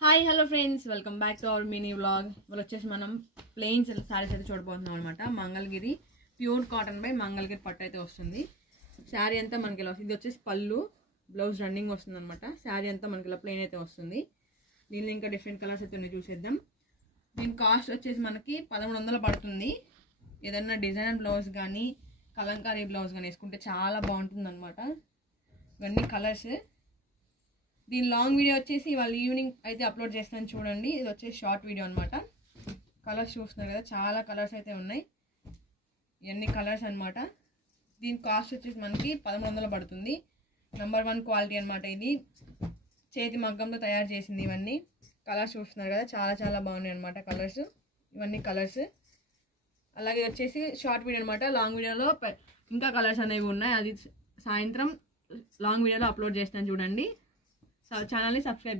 Hi hello friends, welcome back to our mini vlog. ఇవాళ వచ్చేసి మనం ప్లెయిన్స్ శారీస్ అయితే చూడబోతున్నాం అనమాట. Mangalagiri pure cotton by Mangalagiri పట్టు అయితే వస్తుంది. శారీ అంతా మనకి ఇలా వస్తుంది. ఇది వచ్చేసి పళ్ళు, బ్లౌజ్ రన్నింగ్ వస్తుంది అనమాట. శారీ అంతా మనకి ఇలా ప్లెయిన్ అయితే వస్తుంది. దీనిలో ఇంకా డిఫరెంట్ కలర్స్ అయితే ఉన్నాయి, చూసేద్దాం. దీని కాస్ట్ వచ్చేసి మనకి 1100 పడుతుంది. ఏదన్నా డిజైనర్ బ్లౌజ్ కానీ కలంకారీ బ్లౌజ్ కానీ వేసుకుంటే చాలా బాగుంటుంది అనమాట. ఇవన్నీ కలర్స్. దీని లాంగ్ వీడియో వచ్చేసి ఇవాళ ఈవినింగ్ అయితే అప్లోడ్ చేస్తాను, చూడండి. ఇది వచ్చేసి షార్ట్ వీడియో అనమాట. కలర్స్ చూస్తున్నారు కదా, చాలా కలర్స్ అయితే ఉన్నాయి. ఇవన్నీ కలర్స్ అనమాట. దీని కాస్ట్ వచ్చేసి మనకి 1100 పడుతుంది. నెంబర్ 1 క్వాలిటీ అనమాట. ఇది చేతి మగ్గంతో తయారు చేసింది. ఇవన్నీ కలర్స్ చూస్తున్నారు కదా, చాలా చాలా బాగున్నాయి అనమాట కలర్స్. ఇవన్నీ కలర్స్. అలాగే వచ్చేసి షార్ట్ వీడియో అనమాట. లాంగ్ వీడియోలో ఇంకా కలర్స్ అనేవి ఉన్నాయి. అది సాయంత్రం లాంగ్ వీడియోలో అప్లోడ్ చేస్తాను, చూడండి. ఛానల్ని సబ్స్క్రైబ్